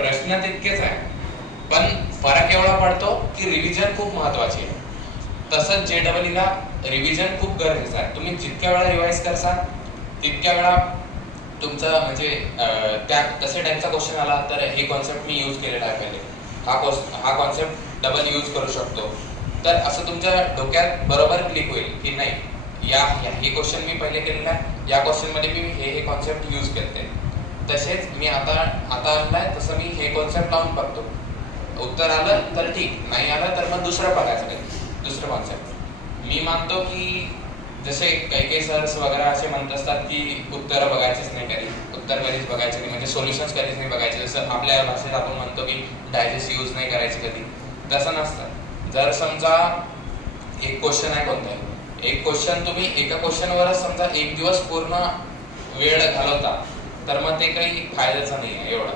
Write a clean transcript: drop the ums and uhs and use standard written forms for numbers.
प्रश्न तितकेच आहे, पण फरक एवढा पडतो की रिव्हिजन खूप महत्वाची आहे. तसंच जेडब्ल्यूला रिव्हिजन खूप गरजेचं आहे. तुम्ही जितक्या वेळा रिवाइज करसाल तितक्या वेळा तुमचं म्हणजे त्या तसे टाईपचा क्वेश्चन आला तर हे कॉन्सेप्ट मी यूज केलेला आहे पहिले, हा कॉन्सेप्ट डबल यूज करू शकतो, तर असं तुमच्या डोक्यात बरोबर क्लिक होईल की नाही हे क्वेश्चन मी पहिले केलेला आहे, या क्वेश्चन मध्ये मी हे कॉन्सेप्ट यूज केले. तसेच मी आता आणलाय तसं मी हे कॉन्सेप्ट लावून बघतो. उत्तर आलं तर ठीक, नाही आलं तर मग दुसरं बघायचं, दुसरं कॉन्सेप्ट. मी मानतो की जसे काही सर्स वगैरे असे म्हणत असतात की उत्तर बघायचेच नाही कधी, उत्तर कधीच बघायचे नाही, म्हणजे सोल्युशन्स कधीच नाही बघायचे. जसं आपल्या भाषेत आपण म्हणतो की डायजेस्ट यूज नाही करायचे कधी, तसं नसतं. जर समजा एक क्वेश्चन आहे कोणताही, एक क्वेश्चन तुम्ही एका क्वेश्चनवरच समजा एक दिवस पूर्ण वेळ घालवता, तर मग ते काही फायद्याचं नाही आहे एवढं.